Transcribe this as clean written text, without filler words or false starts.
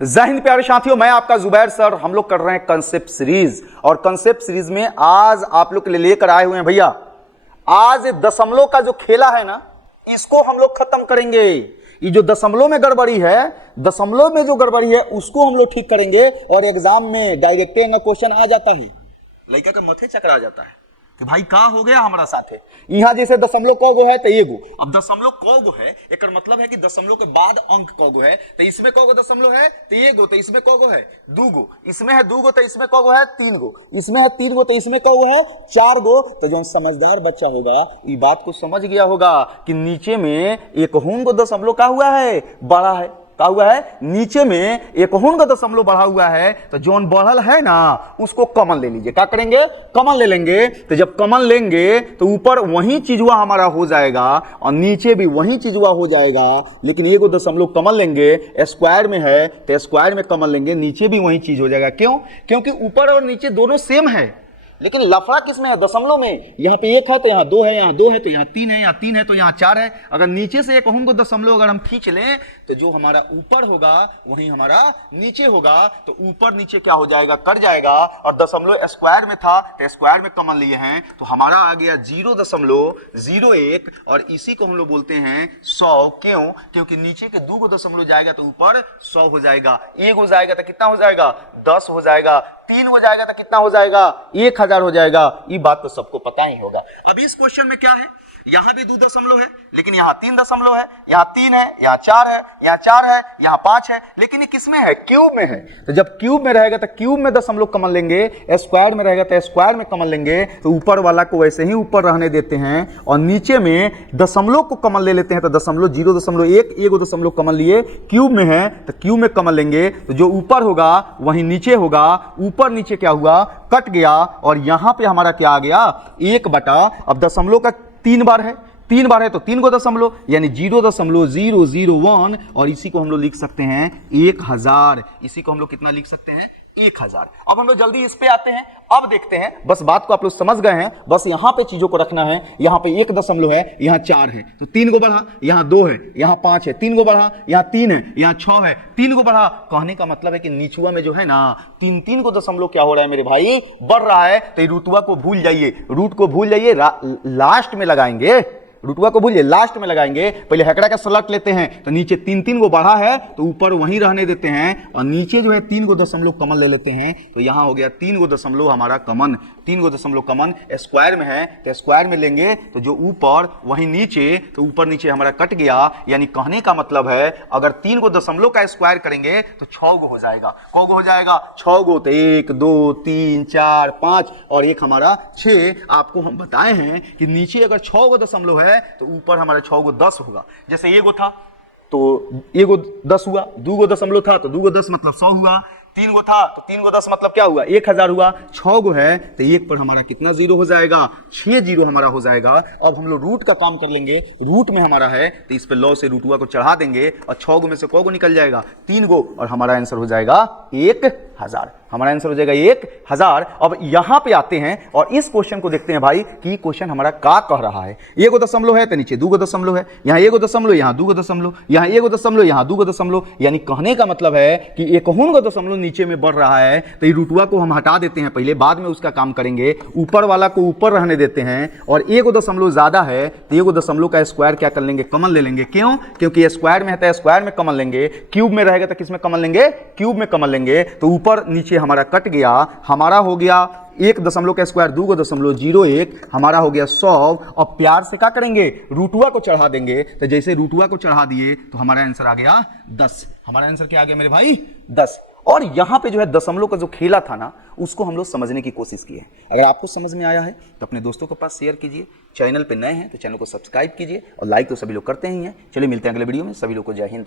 जय हिंद प्यारे साथियों, मैं आपका जुबैर सर। हम लोग कर रहे हैं कंसेप्ट सीरीज और कंसेप्ट सीरीज में आज आप लोग के लिए लेकर आए हुए हैं भैया, आज दशमलव का जो खेला है ना, इसको हम लोग खत्म करेंगे। ये जो दशमलव में गड़बड़ी है, दशमलव में जो गड़बड़ी है उसको हम लोग ठीक करेंगे। और एग्जाम में डायरेक्ट क्वेश्चन आ जाता है, लड़का का मथे चकरा जाता है कि भाई का हो गया हमारा साथे। यहाँ जैसे दशमलव कौगो है तो एगो, अब दशमलव कौगो है एक मतलब है कि दशमलव के बाद अंक कौगो है, तो इसमें कौगो दशमलव है तो एगो, तो इसमें कौगो है दूगो, इसमें है दूगो तो इसमें कौगो है तीन गो, इसमें है तीन गो तो इसमें कौगो है चार गो। तो जो समझदार बच्चा होगा ये बात को समझ गया होगा कि नीचे में एक को दशमलव का हुआ है, बड़ा है का हुआ है, नीचे में एक का दशमलव बढ़ा हुआ है। तो जोन बढ़ल है ना उसको कॉमन ले लीजिए। क्या करेंगे? कॉमन ले लेंगे। तो जब कॉमन लेंगे तो ऊपर वही चीज हुआ हमारा हो जाएगा और नीचे भी वही चीज हुआ हो जाएगा। लेकिन एक दशमलव कॉमन लेंगे, स्क्वायर में है तो स्क्वायर में कॉमन लेंगे, नीचे भी वही चीज हो जाएगा। क्यों? क्योंकि ऊपर और नीचे दोनों सेम है, लेकिन लफड़ा किसमें है? दशमलव में। यहाँ पे एक है तो यहाँ दो है, यहाँ दो है तो यहाँ तीन है, यहाँ तीन है तो यहाँ चार है। अगर नीचे से एक को दशमलव अगर हम खींच लें तो जो हमारा ऊपर होगा वही हमारा नीचे होगा। तो ऊपर नीचे क्या हो जाएगा? कट जाएगा। और दशमलव स्क्वायर में था तो स्क्वायर में कॉमन लिए हैं तो हमारा आ गया 0.01 और इसी को हम लोग बोलते हैं 100। क्यों? क्योंकि नीचे के दो दशमलव जाएगा तो ऊपर 100 हो जाएगा। एक हो जाएगा तो कितना हो जाएगा? 10 हो जाएगा। तीन हो जाएगा तो कितना हो जाएगा? 1000 हो जाएगा। ये बात तो सबको पता ही होगा। अब इस क्वेश्चन में क्या है, यहां भी 2 दशमलव है, लेकिन यहां 3 दशमलव है, यहां 3 है, यहां 4 है, यहां 4 है, यहां 5 है, लेकिन ये किसमें है? क्यूब में है। तो जब क्यूब में रहेगा तो क्यूब में दशमलव कॉमन लेंगे, स्क्वायर में रहेगा तो स्क्वायर में कॉमन लेंगे। तो ऊपर वाला को वैसे ही ऊपर रहने देते हैं और नीचे में दशमलव को कॉमन ले लेते हैं। तो दशमलव 0.1 एक दशमलव कॉमन लिए, क्यूब में है तो क्यूब में कॉमन लेंगे। तो जो ऊपर होगा वही नीचे होगा। ऊपर नीचे क्या हुआ? कट गया। और यहां पे हमारा क्या आ गया? 1/। अब दशमलव का 3 बार है, 3 बार है तो 3 को दशमलव यानी 0.001 और इसी को हम लोग लिख सकते हैं 1000। इसी को हम लोग कितना लिख सकते हैं? 1000। अब हम लोग जल्दी इस पे आते हैं। अब देखते हैं, बस बात को आप लोग समझ गए हैं, बस यहां पे चीजों को रखना है। यहां पे 1 दशमलव है, यहां 4 है तो 3 को बढ़ा, यहां 2 है, यहां 5 है, 3 को बढ़ा, यहां 3 है, यहां 6 है, 3 को बढ़ा। कहने का मतलब है कि नीचुआ में जो है ना 3 को दशमलव क्या हो रहा है मेरे भाई? बढ़ रहा है। तो रूटुआ को भूल जाइए, रूट को भूल जाइए, लास्ट में लगाएंगे। रुटुआ को भूलिए, लास्ट में लगाएंगे। पहले हेकड़ा का सलट लेते हैं तो नीचे 3 को बढ़ा है तो ऊपर वहीं रहने देते हैं और नीचे जो है 3 को दशमलव कॉमन ले लेते हैं। तो यहां हो गया 3 को दशमलव हमारा कॉमन, 3 को दशमलव कॉमन। स्क्वायर में है तो स्क्वायर में लेंगे तो जो ऊपर वहीं नीचे, तो ऊपर नीचे हमारा कट गया। यानी कहने का मतलब है अगर 3 को दशमलव का स्क्वायर करेंगे तो 6 गो हो जाएगा। कौ गो हो जाएगा? 6 गो। तो 1 2 3 4 5 और एक हमारा 6। आपको हम बताए हैं कि नीचे अगर 6 को दशमलव है तो ऊपर हमारा 6 को 10 होगा। जैसे एगो था तो एगो 10 हुआ, 2 को दशमलव था तो 2 को 10 मतलब 100 हुआ, 3 को था तो 3 को 10 मतलब क्या हुआ? 1000 हुआ। 6 गो है तो 1 पर हमारा कितना जीरो हो जाएगा? 6 जीरो हमारा हो जाएगा। अब हम लोग रूट का काम कर लेंगे। रूट में हमारा है तो इस पे लॉ से रूटुआ को चढ़ा देंगे और 6 गो में से कौ गो निकल जाएगा? 3 गो और हमारा आंसर हो जाएगा 1000। हमारा आंसर हो जाएगा 1000। अब यहां पे आते हैं और इस क्वेश्चन को देखते हैं भाई कि क्वेश्चन हमारा का कह रहा है। 1 दशमलव है तो नीचे 2 दशमलव है, यहां 1 दशमलव, यहां 2 दशमलव, यहां 1 दशमलव, यहां 2 दशमलव। यानी कहने का मतलब है कि 1 दशमलव नीचे में बढ़ रहा है। तो ये रूटुआ को हम हटा देते हैं पहले, बाद में उसका काम करेंगे। ऊपर वाला को ऊपर रहने देते हैं और 1 दशमलव ज्यादा है तो 1 दशमलव का स्क्वायर क्या कर लेंगे? कॉमन ले लेंगे। क्यों? क्योंकि स्क्वायर में है तो स्क्वायर में कॉमन लेंगे। क्यूब में रहेगा तो किस में कॉमन लेंगे? क्यूब में कॉमन लेंगे। तो ऊपर नीचे हमारा कट गया। हमारा हो गया 1 दशमलव का स्क्वायर 2.01 हमारा हो गया 100। और प्यार से क्या करेंगे? रूटुआ को चढ़ा देंगे। तो जैसे रूटुआ को चढ़ा दिए तो हमारा आंसर आ गया 10। हमारा आंसर क्या आ गया मेरे भाई? 10। और यहां पे जो है दशमलव का जो खेला था ना उसको हम लोग समझने की कोशिश की है। अगर आपको समझ में आया है तो अपने दोस्तों के पास शेयर कीजिए। चैनल पे नए हैं तो चैनल को सब्सक्राइब कीजिए और लाइक तो सभी लोग करते ही हैं। चलिए मिलते हैं अगले वीडियो में। सभी लोग को जय हिंद।